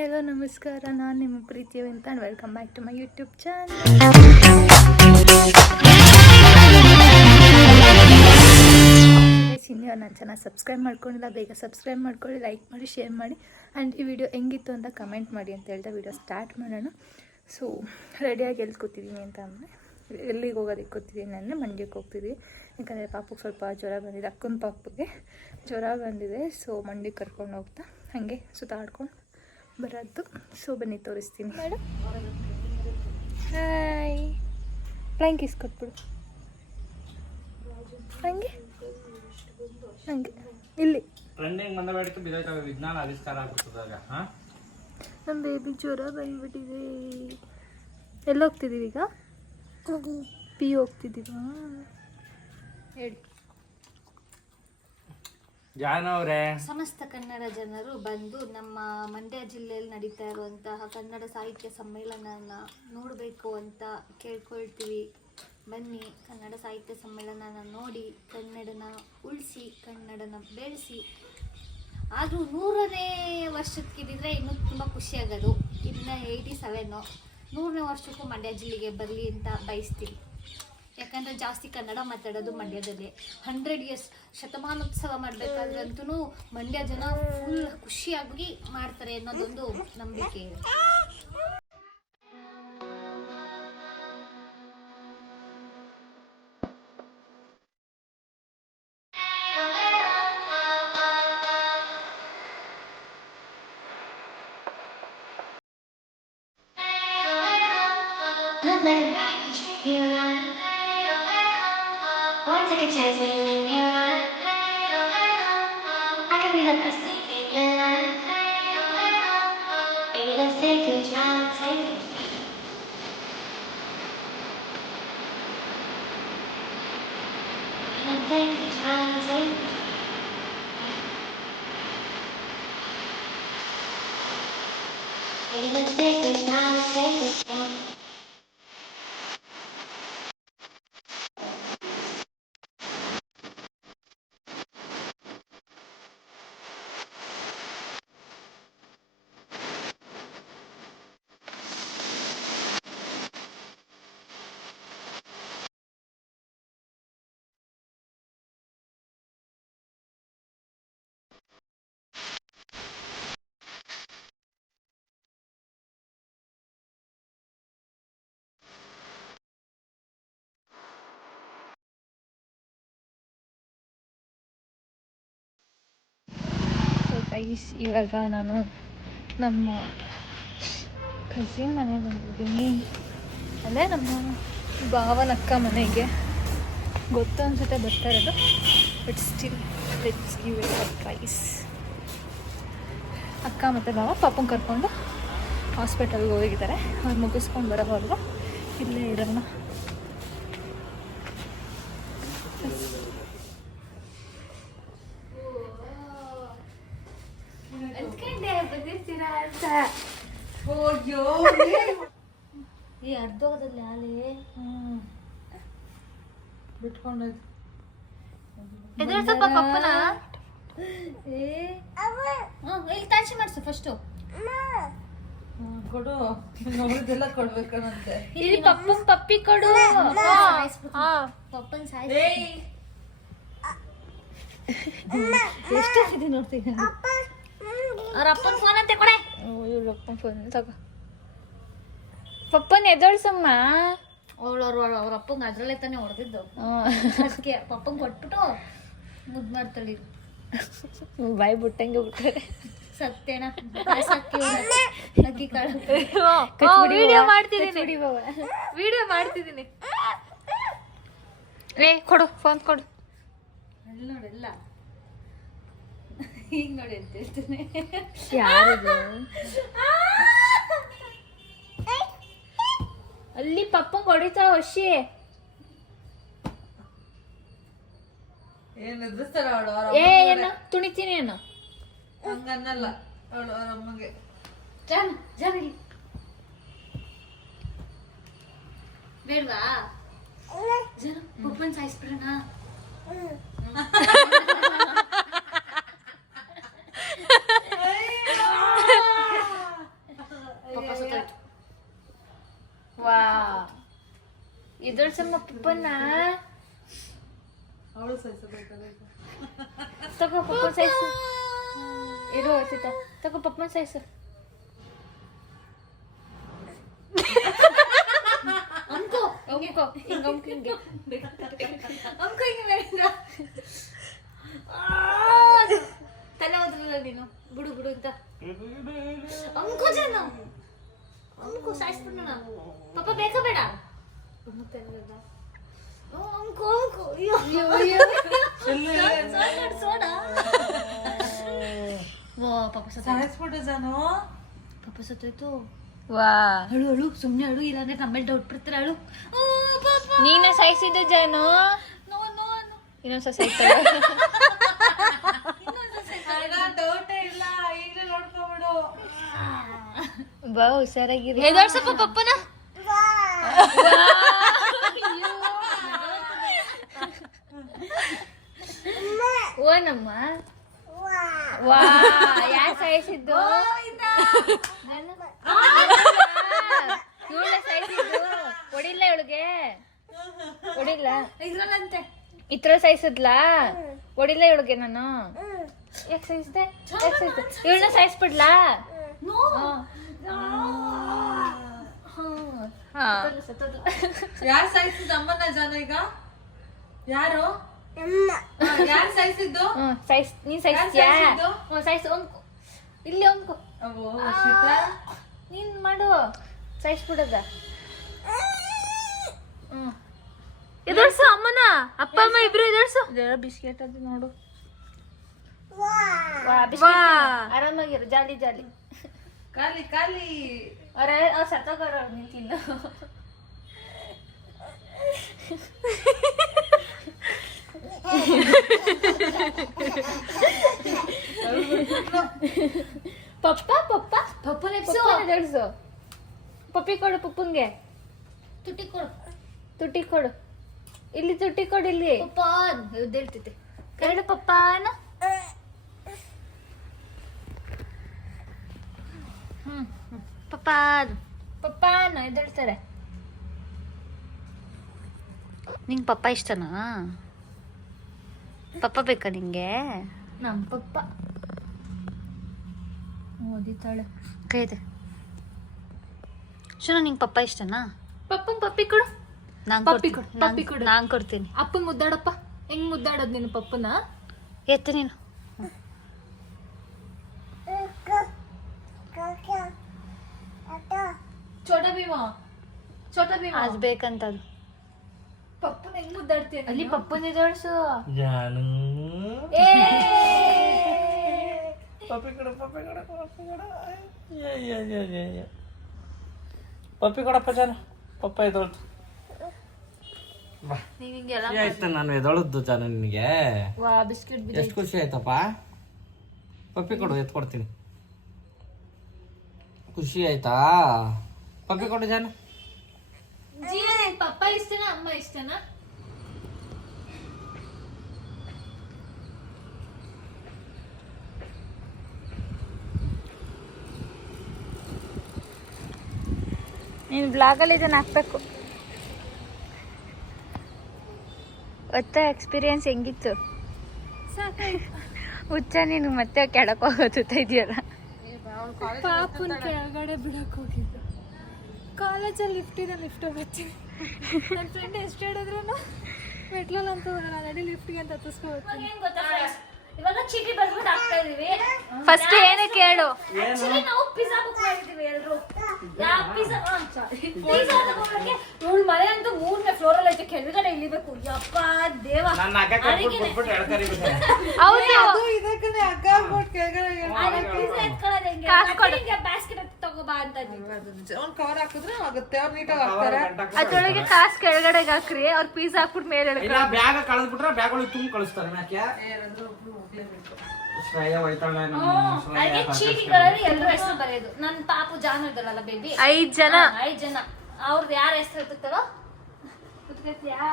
Hello ನಮಸ್ಕಾರ, ನಾನು ನಿಮ್ಮ ಪ್ರೀತಿಯ Vinta and welcome back to my YouTube channel. ಇನ್ನೂ ನಾನು ಚೆನ್ನಾಗಿ ಸಬ್ಸ್ಕ್ರೈಬ್ ಮಾಡ್ಕೊಂಡಿಲ್ಲ, ಬೇಗ ಸಬ್ಸ್ಕ್ರೈಬ್ ಮಾಡ್ಕೊಳ್ಳಿ, ಲೈಕ್ ಮಾಡಿ, ಶೇರ್ ಮಾಡಿ ಆ್ಯಂಡ್ ಈ ವಿಡಿಯೋ ಹೆಂಗಿತ್ತು ಅಂತ ಕಮೆಂಟ್ ಮಾಡಿ ಅಂತ ಹೇಳ್ತಾ ವಿಡಿಯೋ ಸ್ಟಾರ್ಟ್ ಮಾಡೋಣ. ಸೊ ರೆಡಿಯಾಗಿ ಎಲ್ಲಿ ಕೂತಿದ್ದೀನಿ ಅಂತ ಅಂದರೆ ಎಲ್ಲಿಗೆ ಹೋಗೋದಕ್ಕೆ ಕೂತಿದ್ದೀನಿ ಅಂದರೆ ಮಂಡ್ಯಕ್ಕೆ ಹೋಗ್ತಿದ್ವಿ. ಯಾಕಂದರೆ ಪಾಪಕ್ಕೆ ಸ್ವಲ್ಪ ಜ್ವರ ಬಂದಿದೆ, ಅಕ್ಕನ ಪಾಪಗೆ ಜ್ವರ ಬಂದಿದೆ. ಸೊ ಮಂಡ್ಯಕ್ಕೆ ಕರ್ಕೊಂಡು ಹೋಗ್ತಾ ಹಾಗೆ ಸುತ್ತಾಡ್ಕೊಂಡು ಬರೋದು. ಸೊ ಬನ್ನಿ ತೋರಿಸ್ತೀನಿ ಮೇಡಮ್. ಹಾಯ್, ಫ್ಲೈಂಗ್ ಕಿಸ್ ಕೊಟ್ಬಿಡು ಹಂಗೆ ಹಂಗೆ. ಇಲ್ಲಿ ವಿಜ್ಞಾನ ಆವಿಷ್ಕಾರ ಆಗ್ಬಿಟ್ಟದಾಗ ನಮ್ಮ ಬೇಬಿ ಜ್ವರ ಬಂದ್ಬಿಟ್ಟಿದೆ. ಎಲ್ಲಿ ಹೋಗ್ತಿದ್ದೀವಿ ಈಗ? ಪಿ ಹೋಗ್ತಿದ್ದೀವ ಹೇಳಿ. ಸಮಸ್ತ ಕನ್ನಡ ಜನರು ಬಂದು ನಮ್ಮ ಮಂಡ್ಯ ಜಿಲ್ಲೆಯಲ್ಲಿ ನಡೀತಾ ಇರುವಂತಹ ಕನ್ನಡ ಸಾಹಿತ್ಯ ಸಮ್ಮೇಳನನ ನೋಡಬೇಕು ಅಂತ ಕೇಳ್ಕೊಳ್ತೀವಿ. ಬನ್ನಿ, ಕನ್ನಡ ಸಾಹಿತ್ಯ ಸಮ್ಮೇಳನನ ನೋಡಿ, ಕನ್ನಡನ ಉಳಿಸಿ, ಕನ್ನಡನ ಬೆಳೆಸಿ. ಆದರೂ 100ನೇ ವರ್ಷಕ್ಕಿದ್ರೆ ಇನ್ನೂ ತುಂಬ ಖುಷಿಯಾಗೋದು. ಇನ್ನು 87 100ನೇ ವರ್ಷಕ್ಕೂ ಮಂಡ್ಯ ಜಿಲ್ಲೆಗೆ ಬರಲಿ ಅಂತ ಬಯಸ್ತೀವಿ. ಯಾಕಂದರೆ ಜಾಸ್ತಿ ಕನ್ನಡ ಮಾತಾಡೋದು ಮಂಡ್ಯದಲ್ಲಿ. 100 years ಶತಮಾನೋತ್ಸವ ಮಾಡಬೇಕಾದ್ರಂತೂ ಮಂಡ್ಯ ಜನ ಫುಲ್ ಖುಷಿಯಾಗಿ ಮಾಡ್ತಾರೆ ಅನ್ನೋದೊಂದು ನಂಬಿಕೆ ಇದೆ. ಇವಾಗ ನಾನು ನಮ್ಮ ಕಸಿನ್ ಮನೆಗೆ ಬಂದಿದ್ದೀನಿ. ಅಂದರೆ ನಮ್ಮ ಭಾವನ ಅಕ್ಕ ಮನೆಗೆ. ಗೊತ್ತು ಅನ್ಸುತ್ತೆ ಬರ್ತಾ ಇರೋದು, but still let's give it a tries. ಅಕ್ಕ ಮತ್ತು ಭಾವ ಪಾಪನ ಕರ್ಕೊಂಡು ಹಾಸ್ಪಿಟಲ್ಗೆ ಹೋಗಿದ್ದಾರೆ. ಅವ್ರು ಮುಗಿಸ್ಕೊಂಡು ಬರೋವಾಗ ಇಲ್ಲೇ ಇರೋಣ. ಈ ಅರ್ಧೋಗದಲ್ಲಿ ಆಲೆ ಬಿಟ್ಕೊಂಡೋಯ್ತು. ಸ್ವಲ್ಪ ಪಪ್ಪನ ಇಲ್ಲಿ ತಾಚಿ ಮಾಡಿಸು ಫಸ್ಟು. ಕೊಡು, ನೋಡಿದೆಲ್ಲ ಕೊಡ್ಬೇಕಂತೆ. ಇಲ್ಲಿ ಪಪ್ಪನ್ ಪಪ್ಪಿ ಕೊಡು. ಪಪ್ಪನ್ ಸಾಯಿಸಿ ಎಷ್ಟಾಗಿದೆ ನೋಡ್ತೀನಿ. ಅವ್ರ ಅಪ್ಪನ ಫೋನ್ ಅಂತೆ ಕೊಡೆ. ಇವ್ರ ಅಪ್ಪನ ಫೋನ್ ತಗೋ. ಪಪ್ಪನ ಎದೊಳ್ಸಮ್ಮ. ಅವ್ರ ಅಪ್ಪಂಗೆ ಅದ್ರಲ್ಲೇ ತಾನೇ ಹೊಡೆದಿದ್ದು. ಅದಕ್ಕೆ ಪಪ್ಪಂಗೆ ಕೊಟ್ಬಿಟ್ಟು ಮುದ್ದು ಮಾಡ್ತಾಳಿ. ಬಾಯಿ ಬಿಟ್ಟಂಗೆ ಬಿಟ್ಟಾರೆ. ಸತ್ತೇನ ಅಕ್ಕಿ ಕಾಳು ವಿಡಿಯೋ ಮಾಡ್ತಿದ್ದೀನಿ. ವಿಡಿಯೋ ಮಾಡ್ತಿದ್ದೀನಿ. ಏ ಕೊಡು, ಫೋನ್ ಕೊಡು. ಅಲ್ಲಿ ನೋಡೆಲ್ಲ ಈಗ ನೋಡಿ ಅಂತ ಹೇಳ್ತೇನೆ. ಯಾರಿದು? ಅಲ್ಲಿ ಪಪ್ಪಂಗೆ ಹೊಡಿತಾವ ವಶಿ. ಏನು ತುಣಿತೀನಿ ಏನು ಹಂಗನ್ನಲ್ಲ ಅವಳು ಅವ್ರ ಅಮ್ಮಗೆ. ಬೇಡ್ವಾ ಜನ ಪಪ್ಪನ್ ಸಾಯಿಸ್ಬಿಡೋಣ. ಇದೊಳ್ಸಮ್ಮ ಪಪ್ಪನ್ನ ಅವಳು ಸಹಿಸಬೇಕಲ್ಲ ಈಗ. ತಗೋ ಪಪ್ಪನ ಸೈಸು ಇರು ಸೀತ ತಗೋ ಪಪ್ಪನ ಸೈಸು ಅಮ್ಕೋ ಅಮ್ಕೋ ಹಿಂಗ ಅಮ್ಕೋ ಹಿಂಗೆ ಅಮ್ಕೋ ಹಿಂಗೆ ಬೇಡ ತಲೆ ಹೋದ್ರಲ್ಲ ನೀನು ಬಿಡು ಬಿಡು ಅಂತ ಅಮ್ಕೋ ಜನ ಅಮ್ಕೋ ಸಾಯಿಸ್ಬಿಡು ನಾನು ಪಪ್ಪ ಬೇಕಾ ಬೇಡ ಅಮ್ಕೋ ಅಮ್ಕೋ ಅಯ್ಯೋ ಅಯ್ಯೋ ಸೋಡಾ ವಾ ಪಾಪ ಸಾಯಿಸ್ಬಿಟ್ಟೆ ಜಾನು. ಪಾಪ ಸತ್ತೋಯ್ತು ವಾ ಅಳು ಅಳು ಸುಮ್ಮನೆ ಅಳು ಇಲ್ಲಾಂದ್ರೆ ನಮ್ಮೇಲೆ ಡೌಟ್ ಬರ್ತಾರೆ ಅಳು ನೀನ ಸಾಯಿಸಿದ್ದು ಜಾನು ನೋ ನೋ ನೋ ಇನ್ನೊಂದ್ಸ ಸಾಯ್ತಲ್ಲ ಡೌಟೇ ಇಲ್ಲ, ಈಗಲೇ ನೋಡ್ಕೊಂಬಿಡು. ಬಾ ಹುಷಾರಾಗಿರಿ ಎದೋಡ್ಸಪ್ಪ ಪಪ್ಪನ ಓನಮ್ಮ ವಾ ಯಾರು ಸಾಯಿಸಿದ್ದು ಇವಳ ಸಾಯಿಸಿದ್ದು ಹೊಡಿಲ್ಲ ಇವಳಿಗೆ ಹೊಡಿಲ್ಲ ಇದ್ರಲ್ಲಂತೆ ಇತ್ರ ಸಾಯಿಸಿದ್ಲಾ ಹೊಡಿಲ್ಲ ಇವಳಿಗೆ ನಾನು ಯಾಕೆ ಸಾಯಿಸ್ದೆ ಇವಳನ್ನ ಸಾಯಿಸ್ಬಿಡ್ಲಾ ಯಾರು ಸಾಯಿಸಿದ್ದು ಅಮ್ಮನ ಜಾನು ಈಗ? ಯಾರು ಯಾರು ಸಾಯಿಸಿದ್ದು? ನೀನ್ ಸಾಯಿಸ್ತೀಯಾ ಸಾಯ್ಸಿದ್ದು? ಸಾಯಿಸು ಒಮ್ಕೊ ಇಲ್ಲಿ ಒಮ್ಕೊ ಅಬ್ಬೋ ಶೀತಾ. ನೀನ್ ಮಾಡು ಸಾಯಿಸ್ಬಿಡದ ಎದುರ್ಸು ಅಮ್ಮನ ಅಪ್ಪ ಅಮ್ಮ ಇಬ್ರು ಎದುರ್ಸು ಬಿಸ್ಕೆಟ್ ಅದು ನೋಡು ವಾ ಬಿಸ್ಕೆಟ್ ಆರಾಮಾಗಿರು ಜಾಲಿ ಜಾಲಿ ಖಾಲಿ ಖಾಲಿ. ಅವ್ರ ಸತ್ತೋಗೋರ ನಿಂತಿಲ್ಲ ಪಪ್ಪ ಪಪ್ಪ ಪಪ್ಪನ ಎದುರ್ಸು ಪಪ್ಪಿ ಕೊಡು ಪಪ್ಪನ್ಗೆ ತುಟಿ ಕೊಡು ತುಟಿ ಕೊಡು ಇಲ್ಲಿ ತುಟಿ ಕೊಡು ಇಲ್ಲಿ ಪಪ್ಪ ಎದ್ದೇಳ್ತೈತೆ ಕರಡು ಪಪ್ಪಾನ ಪಪ್ಪ ಪಪ್ಪಾನ ಎದ್ದೇಳ್ತಾರೆ ನಿಂಗೆ ಪಪ್ಪ ಇಷ್ಟನಾ? ಪಪ್ಪ ಬೇಕಾ ನಿಂಗೆ? ನಮ್ಮ ಪಪ್ಪ ಓದಿತಾಳೆ ಕೈ ಇದೆ ಶುನ ನಿಂಗೆ ಪಪ್ಪ ಇಷ್ಟನಾ? ಪಪ್ಪಂಗ್ ಪಪ್ಪಿ ಕೊಡು ಪಪ್ಪಿ ಕೊಡು, ಪಪ್ಪಿ ಕೊಡು. ನಾನು ಕೊಡ್ತೀನಿ. ಅಪ್ಪನ್ ಮುದ್ದಾಡಪ್ಪ ಹೆಂಗ್ ಮುದ್ದಾಡೋದ್ ನೀನು ಪಪ್ಪನ ಎತ್ತು ನೀನು. ಛೋಟಾ ಭೀಮ ಅದು ಬೇಕಂತ ಅದು ಪಪ್ಪನ ಹೆಂಗ್ ಮುದ್ದಾಡ್ತೀಯ ಅಲ್ಲಿ ಪಪ್ಪನ ಎದೋಳ್ಸು. ಜಾನು ಏ ಪಪ್ಪಿ ಕೊಡು ಪಪ್ಪಿ ಕೊಡು ಪಪ್ಪಿ ಕೊಡು ಪಪ್ಪಿ ಕೊಡಪ್ಪ ಜಾನು ಪಪ್ಪ ಎದೊಳ್ತು ಬಾ ನೀವ್ ಹಿಂಗೆಲ್ಲ ಆಯ್ತು ನಾನು ಎದೊಳದ್ದು ಜಾನು ನಿನಗೆ ವಾ ಬಿಸ್ಕೆಟ್ ಎಷ್ಟು ಖುಷಿ ಆಯ್ತಪ್ಪ ಪಪ್ಪಿ ಕೊಡು ಎತ್ಕೊಡ್ತೀನಿ ಖುಷಿ ಆಯ್ತಾ ಪಪ್ಪಿ ಕೊಡು ಜಾನು ಪಪ್ಪ ಇಷ್ಟನಾ ಅಮ್ಮ ಇಷ್ಟನಾ ನೀನು ಬ್ಲಾಗಲ್ಲಿ ಇದನ್ನ ಹಾಕ್ಬೇಕು ಒತ್ತ ಎಕ್ಸ್ಪೀರಿಯನ್ಸ್ ಹೆಂಗಿತ್ತು ಹುಚ್ಚ ನೀನು ಮತ್ತೆ ಕೆಳಕ್ಕೆ ಹೋಗೋತಾ ಇದೆಯಲ್ಲ ಪಾಪನ ಕೆಳಗಡೆ ಬಿಡಕ್ಕೆ ಹೋಗಿದ್ದು ಕಾಲೇಜಲ್ಲಿ ಲಿಫ್ಟ್ ಹೋಗ್ತೀನಿ ನನ್ನ ಫ್ರೆಂಡ್ ಎಷ್ಟು ಹೇಳಿದ್ರು ಮೆಟ್ಲಲ್ಲಿ ಅಂತ ಹೋಗಲ್ಲ ನಡಿ ಲಿಫ್ಟಿಗೆ ಅಂತ ಹತ್ತಿಸ್ಕೊಳ್ತೀನಿ ಇವಾಗ ಚೀಟಿ ಬರ್ಬಿಟ್ಟು ಆಗ್ತಾ ಇದೀವಿ. ಫಸ್ಟ್ ಏನೇ ಕೇಳು Actually ನಾವು ಪಿಜ್ಜಾ ಬುಕ್ ಮಾಡಿದೀವಿ ಎಲ್ರು. ಯಾವ ಪಿಜ್ಜಾ ಪಿಜ್ಜಾ ತಗೊಳಕ್ಕೆ ಇವಳ ಮನೆ ಅಂತೂ 3ನೇ ಫ್ಲೋರ್ ಅಲ್ಲಿ ಐತೆ, ಕೆಳಗಡೆ ಇಳಿಬೇಕು. ಯಪ್ಪ ದೇವ ನನ್ನ ಅಕ್ಕ ಬಿಟ್ಬಿಟ್ಟು ಎಳ್ಕರಿ ಹೌದು ಅದು ಇದಕ್ಕನೆ ಹಗ್ಗ ಹಾಕ್ಬಿಟ್ಟು ಕೆಳಗಡೆ ಪಿಜ್ಜಾ ಎತ್ಕೊಳ್ಳೋದು ಹೆಂಗೆ? ಕಾಸು ಕೊಡು. ಹಿಂಗೆ basket ಹತ್ತಿ ತಗೋಬಾ ಅಂತ ಅವ್ನು ಕವರ್ ಹಾಕಿದ್ರೆ ಆಗುತ್ತೆ, ಅವ್ರು ನೀಟಾಗಿ ಹಾಕ್ತಾರೆ. ಅದ್ರೊಳಗೆ ಕಾಸು ಕೆಳಗಡೆ ಹಾಕ್ರಿ ಅವ್ರ ಪೀಸ್ ಹಾಕ್ಬಿಟ್ಟು ಮೇಲೆ ಇಲ್ಲ ಬ್ಯಾಗ್ ಕಳೆದ್ಬಿಟ್ರೆ ಬ್ಯಾಗ್ ಒಳಗೆ ತುಂಬ ಕಳಿಸ್ತಾರೆ ಯಾಕೆ ಶ್ರೇಯ ಹೋಯ್ತಾಳೆ ಅದಕ್ಕೆ ಚೀಟಿಗಳಲ್ಲಿ ಎಲ್ಲರ ಹೆಸರು ಬರೆಯೋದು. ನನ್ನ ಪಾಪು ಜಾನ್ ಇದ್ದಲ್ಲ ಬೇಬಿ, 5 ಜನ 5 ಜನ ಅವ್ರದ್ದು ಯಾರ ಹೆಸರು ಇರ್ತಾರೋ ಕುತ್ಕೊಳ್ತೀಯಾ?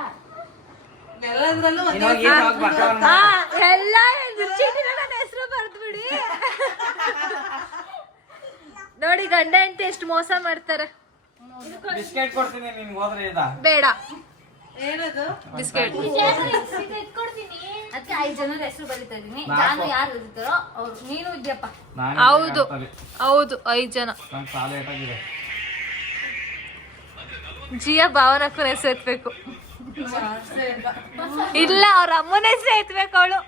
ಎಲ್ಲದ್ರಲ್ಲೂ ಎಲ್ಲ ನನ್ನ ಹೆಸರು ಬರ್ದ್ಬಿಡಿ ನೋಡಿ ಗಂಡ ಹೆಂಡತಿ ಎಷ್ಟು ಮೋಸ ಮಾಡ್ತಾರೆ. ಬಿಸ್ಕೆಟ್ ಕೊಡ್ತೀನಿ ನಿನ್ಗೆ ಹೋದ್ರೆ ಇದ ಬೇಡ ಏನದು ಬಿಸ್ಕೆಟ್. ಅದಕ್ಕೆ 5 ಜನರ ಹೆಸರು ಬರೀತಾ ಇದೀನಿ. ನಾನು ಯಾರು ಇರ್ತಾರೋ ಅವ್ರು. ನೀನು ಇದ್ಯಪ್ಪ. ಹೌದು ಹೌದು 5 ಜನ. ನಂಗೆ ಸಾಲ ಏಟಾಗಿದೆ. ಜಿಯಾ ಭಾವನಕ್ಕನ ಹೆಸರು ಎತ್ಬೇಕು. ಇಲ್ಲ ಅವ್ರ ಅಮ್ಮನ ಹೆಸರು ಎತ್ಬೇಕು ಅವಳು.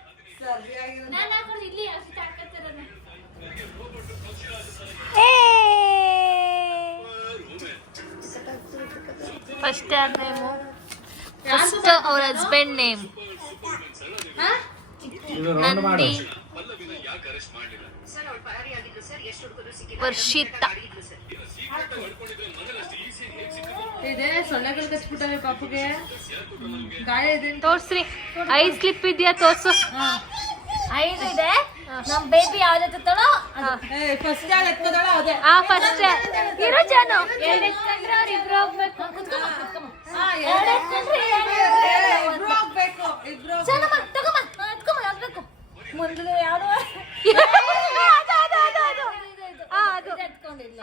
ಫಸ್ಟ್ ಯಾರ್ ನೇಮು? ಫಸ್ಟ್ ಅವ್ರ ಹಸ್ಬೆಂಡ್ ನೇಮ್ ಇದು ರೌಂಡ್ ಮಾಡು. ನಂದಿ ವರ್ಷಿತಾ. ಇದೆ ಸೊಳ್ಳೆಗಳು ಕಚ್ಬಿಟ್ಟವೆ ಪಾಪುಗೆ. ಗಾಯ ಇದೆ. ತೋರ್ಸ್ರಿ. 5 ಸ್ಲಿಪ್ ಇದೆಯಾ ತೋರ್ಸು. 5 ಇದೆ. ನಮ್ ಬೇಬಿ ಯಾವ್ದು ಎತ್ತುತ್ತಾಳೋ ಫಸ್ಟ್ ಯಾರು ಎತ್ಕೋದಾಳ ಅದೇ. ಫಸ್ಟ್ ಇರೋ ಜಾನು. 2 ಎತ್ಕೊಂಡ್ರೆ ಅವ್ರು ಇಬ್ರು ಹೋಗ್ಬೇಕು. ಕುತ್ಕೊಮ್ಮ. ಹಾ, 2 ಎತ್ಕೊಂಡ್ರೆ ಇಬ್ರು ಹೋಗ್ಬೇಕು. ಇಬ್ರು ಚೆನ್ನಮ್ಮ ತಗೊಮ್ಮ. ಎತ್ಕೊಮ್ಮ ಯಾವ್ದು ಮುಂದೆ ಯಾವ್ದು ಅದು ಎತ್ಕೊಂಡಿಲ್ಲ.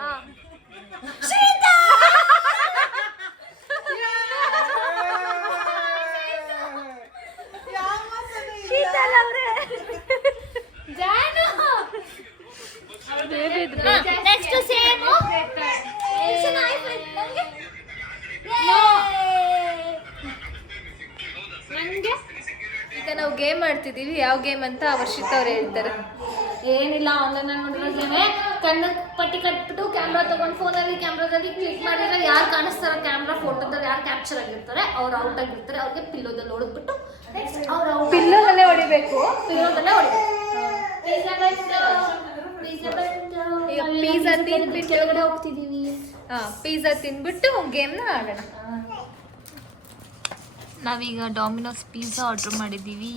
ನೆಕ್ಸ್ಟ್ ಸೇಮ್ ಈಗ ನಾವು ಗೇಮ್ ಆಡ್ತಿದೀವಿ. ಯಾವ ಗೇಮ್ ಅಂತ ವರ್ಷಿತ್ ಅವ್ರು ಹೇಳ್ತಾರೆ. ಏನಿಲ್ಲ, ಆನ್ಲೈನ್ ನೋಡಿರೋದೇನೆ. ಕಣ್ಣು ಪಟ್ಟಿ ಕಟ್ಬಿಟ್ಟು ಕ್ಯಾಮ್ರಾ ತಗೊಂಡು ಫೋನಲ್ಲಿ ಕ್ಯಾಮ್ರಾದಲ್ಲಿ ಕ್ಲಿಕ್ ಮಾಡಿದ್ರೆ ಯಾರು ಕಾಣಿಸ್ತಾರೋ ಕ್ಯಾಮ್ರಾ ಫೋಟೋದಲ್ಲಿ ಯಾರು ಕ್ಯಾಪ್ಚರ್ ಆಗಿರ್ತಾರೆ ಅವ್ರು ಔಟ್ ಆಗಿರ್ತಾರೆ. ಅವ್ರಿಗೆ ಪಿಲ್ಲೋದಲ್ಲಿ ಹೊಡೆದ್ಬಿಟ್ಟು ನೆಕ್ಸ್ಟ್ ಅವ್ರು ಪಿಲ್ಲೋದಲ್ಲೇ ಹೊಡಿಬೇಕು. ಪಿಲ್ಲೋದಲ್ಲೇ ಹೊಡಿಬೇಕು. ಈಗ ಪಿಜ್ಜಾ ತಿನ್ಬಿಟ್ಟು ಕೆಳಗಡೆ ಹೋಗ್ತಿದೀವಿ. ಪಿಜ್ಜಾ ತಿನ್ಬಿಟ್ಟು ಗೇಮ್ನ ಆಡೋಣ. ನಾವೀಗ ಡಾಮಿನೋಸ್ ಪಿಜ್ಜಾ ಆರ್ಡರ್ ಮಾಡಿದ್ದೀವಿ.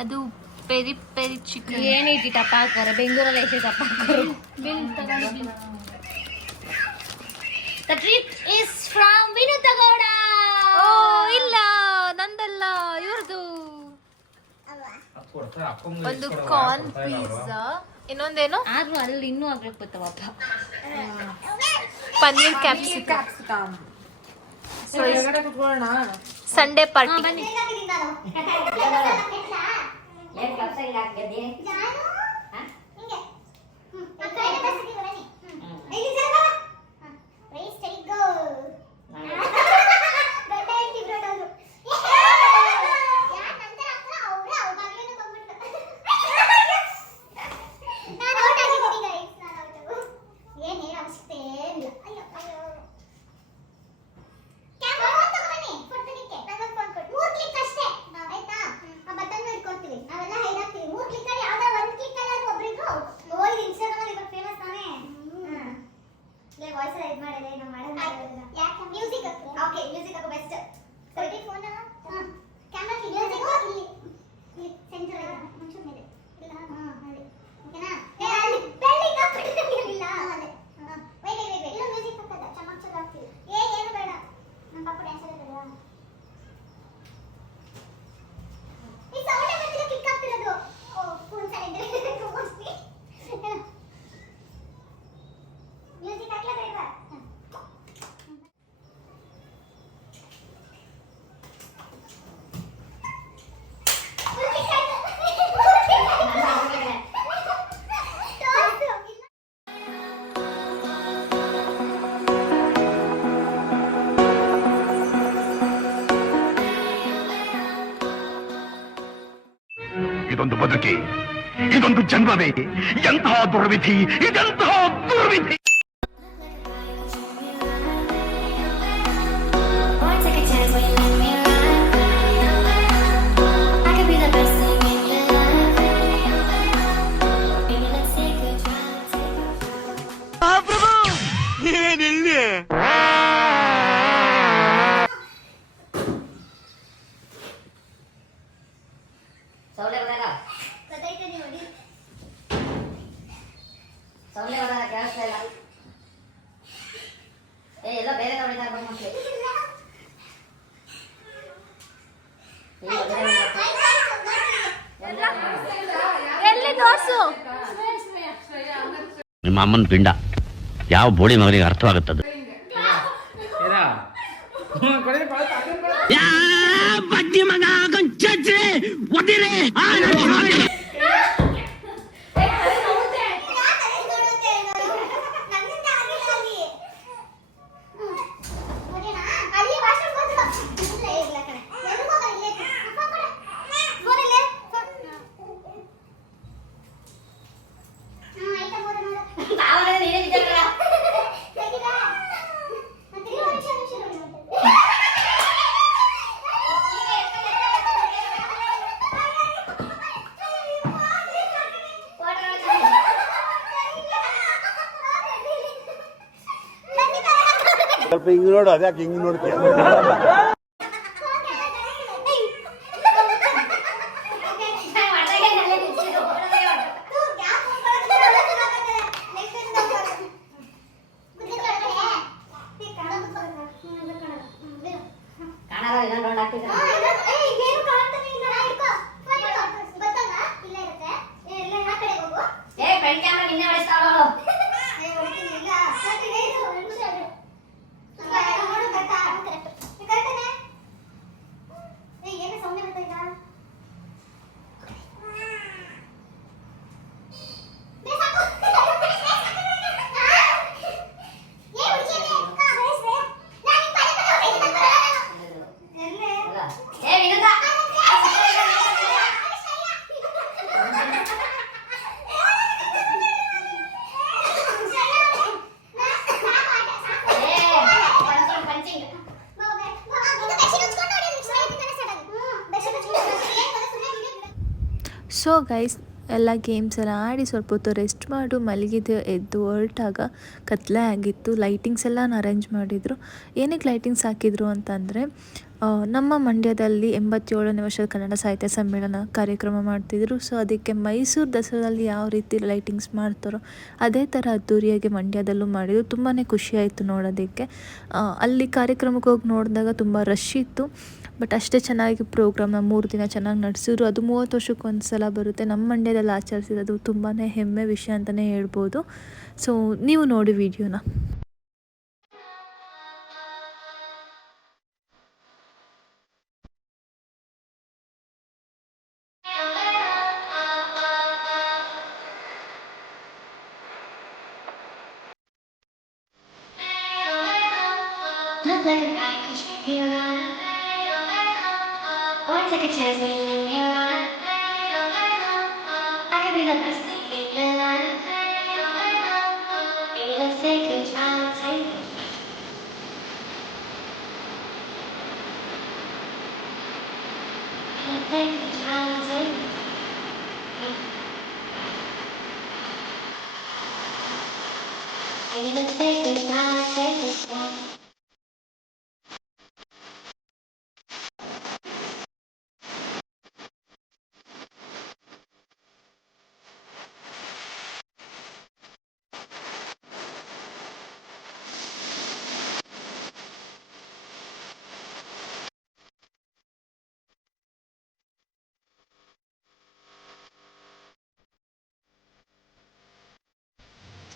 ಅದು ಪೆರಿ ಪೆರಿ ಚಿಕನ್. ಏನೈತಿ ಟಪ್ಪ ಹಾಕೋರೆ ಬೆಂಗಳೂರಲ್ಲಿ ಎಷ್ಟೇ ಟಪ್ಪ ಹಾಕೋರು. ಬಿಲ್ ತಗೊಂಡು bill. The treat is from ವಿನುತಗೌಡ. ಓ ಇಲ್ಲ, ನಂದಲ್ಲ, ಇವ್ರದು. ಒಂದು ಕಾರ್ನ್ ಪಿಜ್ಜಾ, ಇನ್ನೊಂದೇನು ಆದ್ರೂ ಅಲ್ಲಿ ಇನ್ನೂ ಆಗ್ಬೇಕು ಗೊತ್ತವಪ್ಪ. ಪನ್ನೀರ್ ಕ್ಯಾಪ್ಸಿಕಮ್. ಕುತ್ಕೊಳ್ಳೋಣ. Sunday party. ಇದೊಂದು ಬದುಕಿ, ಇದೊಂದು ಜನ್ಮವೇ, ಎಂತಹ ದುರ್ವಿಧಿ, ಇದೆಂತಹ ದುರ್ವಿಧಿ. ಎಲ್ಲಿ ತೋರ್ಸು. ನಿಮ್ಮ ಅಮ್ಮನ ಪಿಂಡ ಯಾವ ಬೋಳಿ ಮಗನಿಗೆ ಅರ್ಥವಾಗುತ್ತದೆ. ಸ್ವಲ್ಪ ಹಿಂಗ್ ನೋಡು, ಅದ್ಯಾಕೆ ಹಿಂಗ್ ನೋಡ್ತೀಯ? ಸೊ ಗೈಸ್ ಎಲ್ಲ ಗೇಮ್ಸ್ ಎಲ್ಲ ಆಡಿ ಸ್ವಲ್ಪ ಹೊತ್ತು ರೆಸ್ಟ್ ಮಾಡು ಮಲಗಿದ್ದು ಎದ್ದು ಹೊರಟಾಗ ಕತ್ಲೆ ಆಗಿತ್ತು. ಲೈಟಿಂಗ್ಸ್ ಎಲ್ಲ ಅರೇಂಜ್ ಮಾಡಿದರು. ಏನಕ್ಕೆ ಲೈಟಿಂಗ್ಸ್ ಹಾಕಿದರು ಅಂತಂದರೆ ನಮ್ಮ ಮಂಡ್ಯದಲ್ಲಿ 87ನೇ ವರ್ಷದ ಕನ್ನಡ ಸಾಹಿತ್ಯ ಸಮ್ಮೇಳನ ಕಾರ್ಯಕ್ರಮ ಮಾಡ್ತಿದ್ರು. ಸೊ ಅದಕ್ಕೆ ಮೈಸೂರು ದಸರಾದಲ್ಲಿ ಯಾವ ರೀತಿ ಲೈಟಿಂಗ್ಸ್ ಮಾಡ್ತಾರೋ ಅದೇ ಥರ ಅದ್ದೂರಿಯಾಗಿ ಮಂಡ್ಯದಲ್ಲೂ ಮಾಡಿದ್ರು. ತುಂಬಾ ಖುಷಿಯಾಯಿತು ನೋಡೋದಕ್ಕೆ. ಅಲ್ಲಿ ಕಾರ್ಯಕ್ರಮಕ್ಕೆ ಹೋಗಿ ನೋಡಿದಾಗ ತುಂಬ ರಶ್ ಇತ್ತು. ಬಟ್ ಅಷ್ಟೇ ಚೆನ್ನಾಗಿ ಪ್ರೋಗ್ರಾಮ್ನ 3 ದಿನ ಚೆನ್ನಾಗಿ ನಡೆಸಿದ್ರು. ಅದು 30 ವರ್ಷಕ್ಕೊಂದು ಸಲ ಬರುತ್ತೆ. ನಮ್ಮ ಮಂಡ್ಯದಲ್ಲಿ ಆಚರಿಸಿರೋದು ತುಂಬಾ ಹೆಮ್ಮೆ ವಿಷಯ ಅಂತಲೇ ಹೇಳ್ಬೋದು. ಸೊ ನೀವು ನೋಡಿ ವಿಡಿಯೋನ. Take a chance when you're in your life. I could be the best thing in your life. Maybe let's take a chance. Take a chance. Maybe let's take a chance. Take a chance.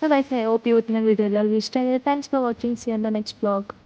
So guys, I hope you would know video. Thanks for watching. See you on the next vlog.